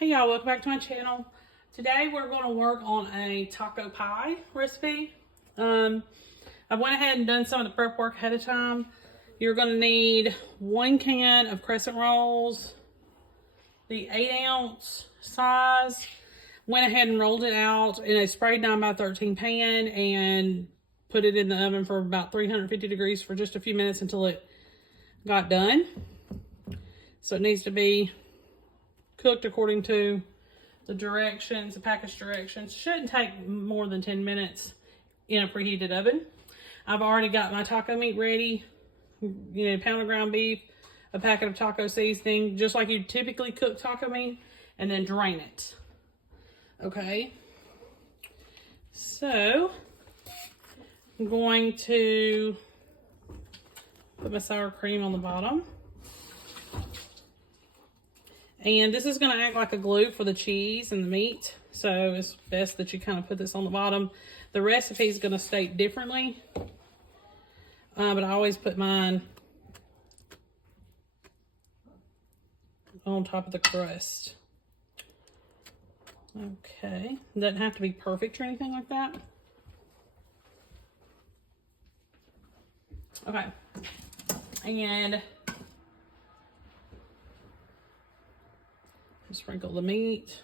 Hey y'all, welcome back to my channel. Today we're going to work on a taco pie recipe. I went ahead and done some of the prep work ahead of time. You're going to need 1 can of crescent rolls, the 8-ounce size. Went ahead and rolled it out in a sprayed 9x13 pan and put it in the oven for about 350 degrees for just a few minutes until it got done. So it needs to be cooked according to the directions, the package directions. Shouldn't take more than 10 minutes in a preheated oven. I've already got my taco meat ready, pound of ground beef, a packet of taco seasoning, just like you typically cook taco meat, and then drain it. Okay. So, I'm going to put my sour cream on the bottom. And this is going to act like a glue for the cheese and the meat. So it's best that you kind of put this on the bottom. The recipe is going to state differently. But I always put mine on top of the crust. Okay. Doesn't have to be perfect or anything like that. Okay. And sprinkle the meat.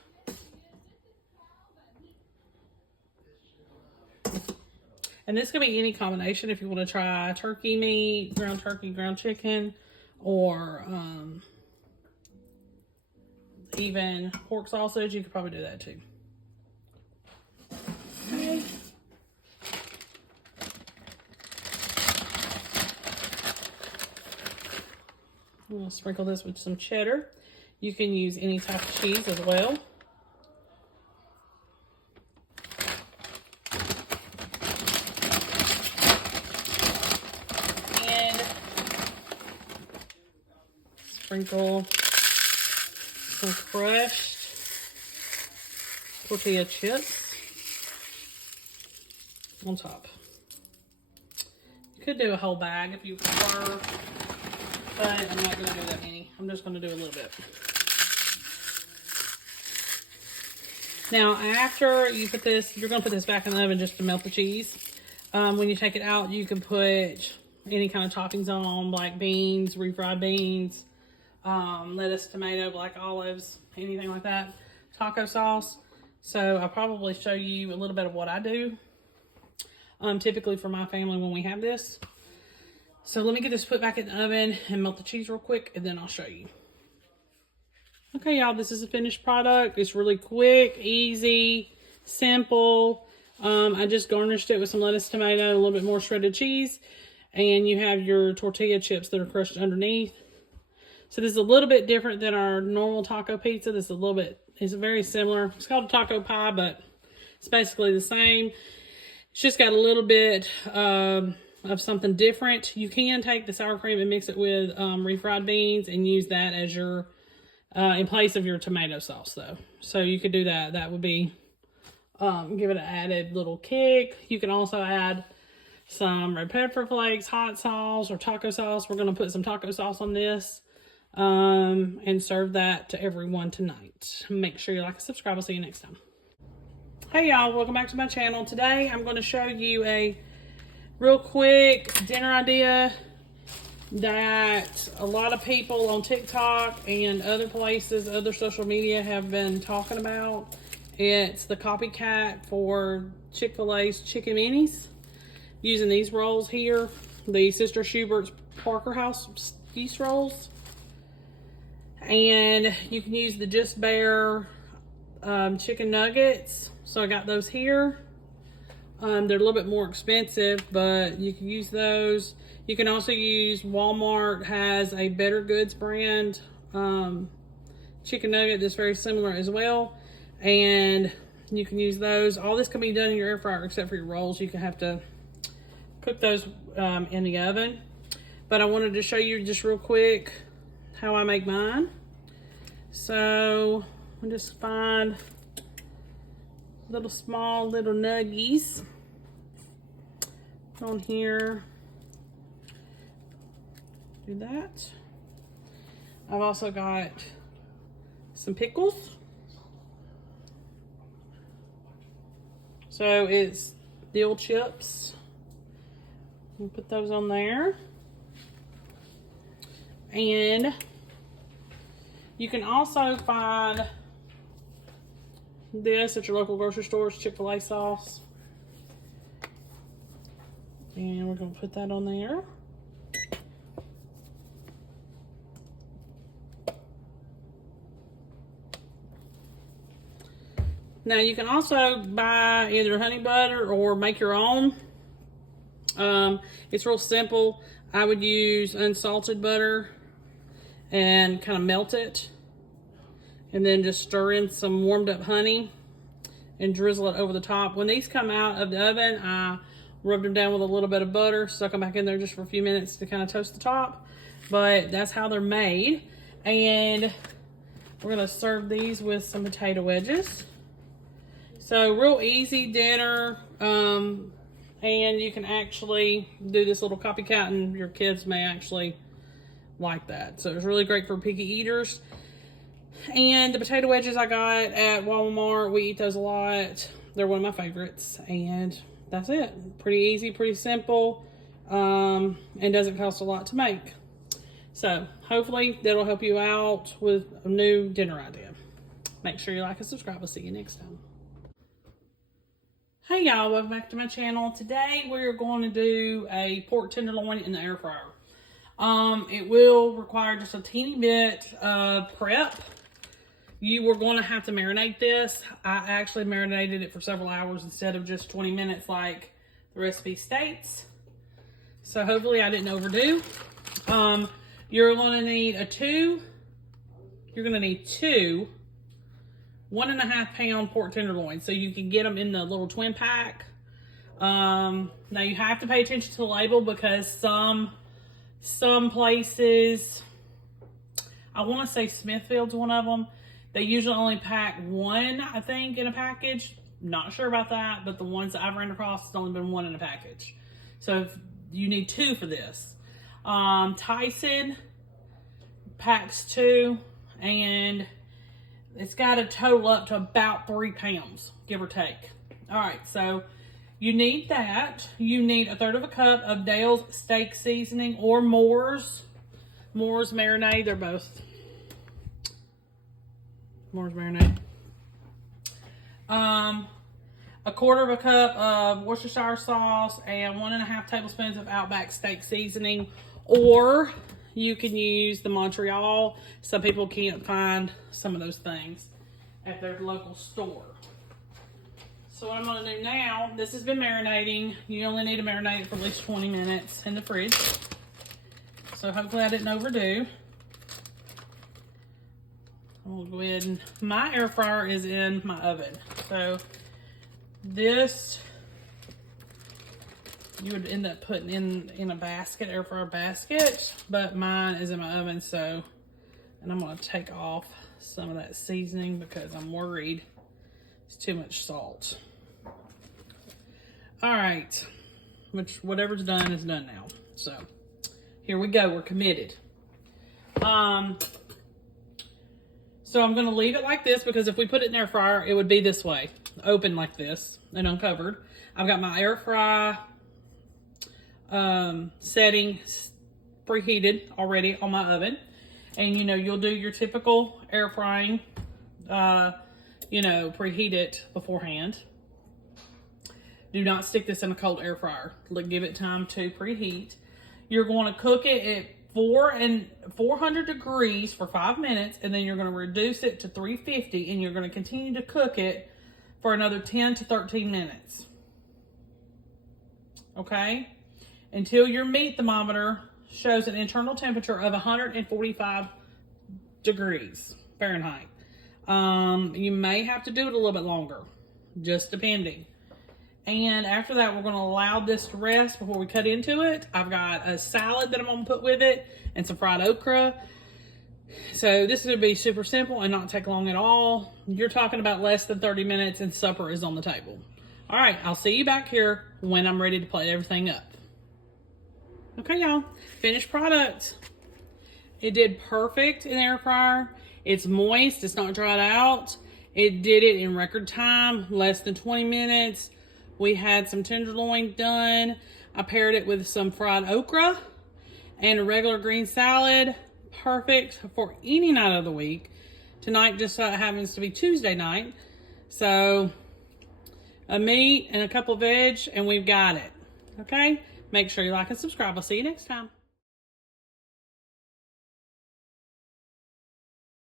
And this can be any combination if you want to try turkey meat, ground chicken, or even pork sausage. You could probably do that too. Okay. We'll sprinkle this with some cheddar. You can use any type of cheese as well. And sprinkle some crushed tortilla chips on top. You could do a whole bag if you prefer, but I'm not going to do that many. I'm just going to do a little bit. Now, after you put this, you're going to put this back in the oven just to melt the cheese. When you take it out, you can put any kind of toppings on, black beans, refried beans, lettuce, tomato, black olives, anything like that. Taco sauce. So I'll probably show you a little bit of what I do. Typically for my family when we have this. So let me get this put back in the oven and melt the cheese real quick, and then I'll show you. Okay, y'all, this is a finished product. It's really quick, easy, simple. I just garnished it with some lettuce, tomato, and a little bit more shredded cheese. And you have your tortilla chips that are crushed underneath. So this is a little bit different than our normal taco pizza. This is it's very similar. It's called a taco pie, but it's basically the same. It's just got a little bit of something different. You can take the sour cream and mix it with refried beans and use that as your in place of your tomato sauce, though. So you could do that. That would be give it an added little kick. You can also add some red pepper flakes, hot sauce, or taco sauce. We're going to put some taco sauce on this and serve that to everyone tonight. Make sure you like and subscribe. I'll see you next time. Hey y'all, welcome back to my channel. Today I'm going to show you a real quick dinner idea that a lot of people on TikTok and other places, other social media have been talking about. It's the Copycat for Chick-fil-A's Chicken Minis. Using these rolls here, the Sister Schubert's Parker House yeast rolls. And you can use the Just Bare chicken nuggets. So I got those here. They're a little bit more expensive, but you can use those. You can also use, Walmart has a Better Goods brand chicken nugget that's very similar as well. And you can use those. All this can be done in your air fryer except for your rolls. You can have to cook those in the oven. But I wanted to show you just real quick how I make mine. So I'll just find small little nuggies on here. Do that. I've also got some pickles. So it's dill chips. We'll put those on there. And you can also find this at your local grocery stores, Chick-fil-A sauce. And we're going to put that on there. Now you can also buy either honey butter or make your own. It's real simple. I would use unsalted butter and kind of melt it. And then just stir in some warmed up honey and drizzle it over the top. When these come out of the oven, I rubbed them down with a little bit of butter, stuck them back in there just for a few minutes to kind of toast the top. But that's how they're made. And we're going to serve these with some potato wedges. So real easy dinner. And you can actually do this little copycat and your kids may actually like that. So it's really great for picky eaters. And the potato wedges I got at Walmart, we eat those a lot. They're one of my favorites. And that's it. Pretty easy, pretty simple, and doesn't cost a lot to make. So hopefully that'll help you out with a new dinner idea. Make sure you like and subscribe. We'll see you next time. Hey y'all, welcome back to my channel. Today we're going to do a pork tenderloin in the air fryer. It will require just a teeny bit of prep. You were going to have to marinate this. I actually marinated it for several hours instead of just 20 minutes like the recipe states. So hopefully I didn't overdo. You're going to need two 1.5 pound pork tenderloins. So you can get them in the little twin pack. Now you have to pay attention to the label because some places, I want to say Smithfield's one of them, they usually only pack one, I think, in a package. Not sure about that, but the ones that I've ran across, it's only been one in a package. So if you need two for this. Tyson packs 2, and it's got to total up to about 3 pounds, give or take. All right, so you need that. You need 1/3 cup of Dale's steak seasoning or Moore's marinade. They're both Moore's marinade. 1/4 cup of Worcestershire sauce and 1.5 tablespoons of Outback steak seasoning, or you can use the Montreal. Some people can't find some of those things at their local store. So what I'm going to do now, this has been marinating. You only need to marinate it for at least 20 minutes in the fridge. So hopefully I didn't overdo. I'll go ahead and, my air fryer is in my oven. So this, you would end up putting in a basket, air fryer basket, but mine is in my oven. So, and I'm going to take off some of that seasoning because I'm worried it's too much salt. All right, whatever's done is done now. So here we go, we're committed. So I'm going to leave it like this because if we put it in the air fryer, it would be this way, open like this and uncovered. I've got my air fry setting preheated already on my oven. And, you know, you'll do your typical air frying, you know, preheat it beforehand. Do not stick this in a cold air fryer. Give it time to preheat. You're going to cook it at 400 degrees for 5 minutes, and then you're going to reduce it to 350, and you're going to continue to cook it for another 10 to 13 minutes. Okay? Until your meat thermometer shows an internal temperature of 145 degrees Fahrenheit. You may have to do it a little bit longer, just depending. And after that, we're going to allow this to rest before we cut into it. I've got a salad that I'm going to put with it and some fried okra. So this is going to be super simple and not take long at all. You're talking about less than 30 minutes and supper is on the table. All right, I'll see you back here when I'm ready to plate everything up. Okay, y'all, finished product. It did perfect in the air fryer. It's moist, it's not dried out. It did it in record time, less than 20 minutes. We had some tenderloin done. I paired it with some fried okra and a regular green salad. Perfect for any night of the week. Tonight just happens to be Tuesday night. So a meat and a couple of veg and we've got it. Okay? Make sure you like and subscribe. I'll see you next time.